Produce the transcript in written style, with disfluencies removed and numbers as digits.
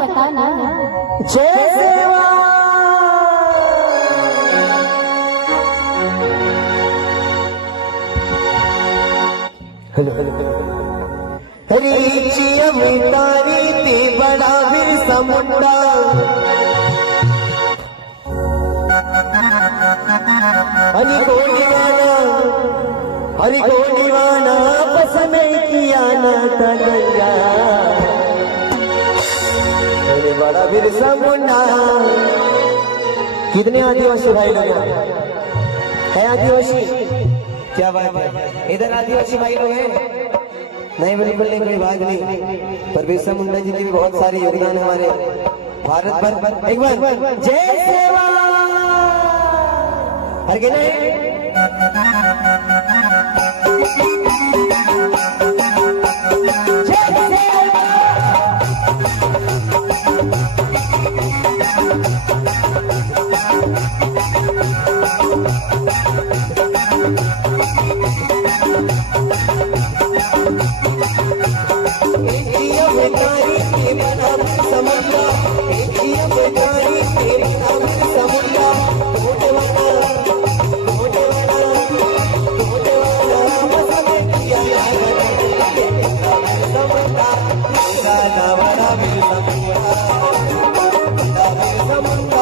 बताना। जय सेवा हेलो रीची अमितारी ते बड़ा बिरसा मुंडा हरि को दीवाना पसंद किया ना तगया बड़ा बिरसा मुंडा। कितने आदिवासी भाई लोग है? आदिवासी क्या बात है? इधर आदिवासी भाई लोग हैं? नहीं, बिल्कुल नहीं, कोई बात नहीं। पर बिरसा मुंडा जी की भी बहुत सारे योगदान हमारे भारत पर। एक बार जय सेवा हर के नहीं। Samunda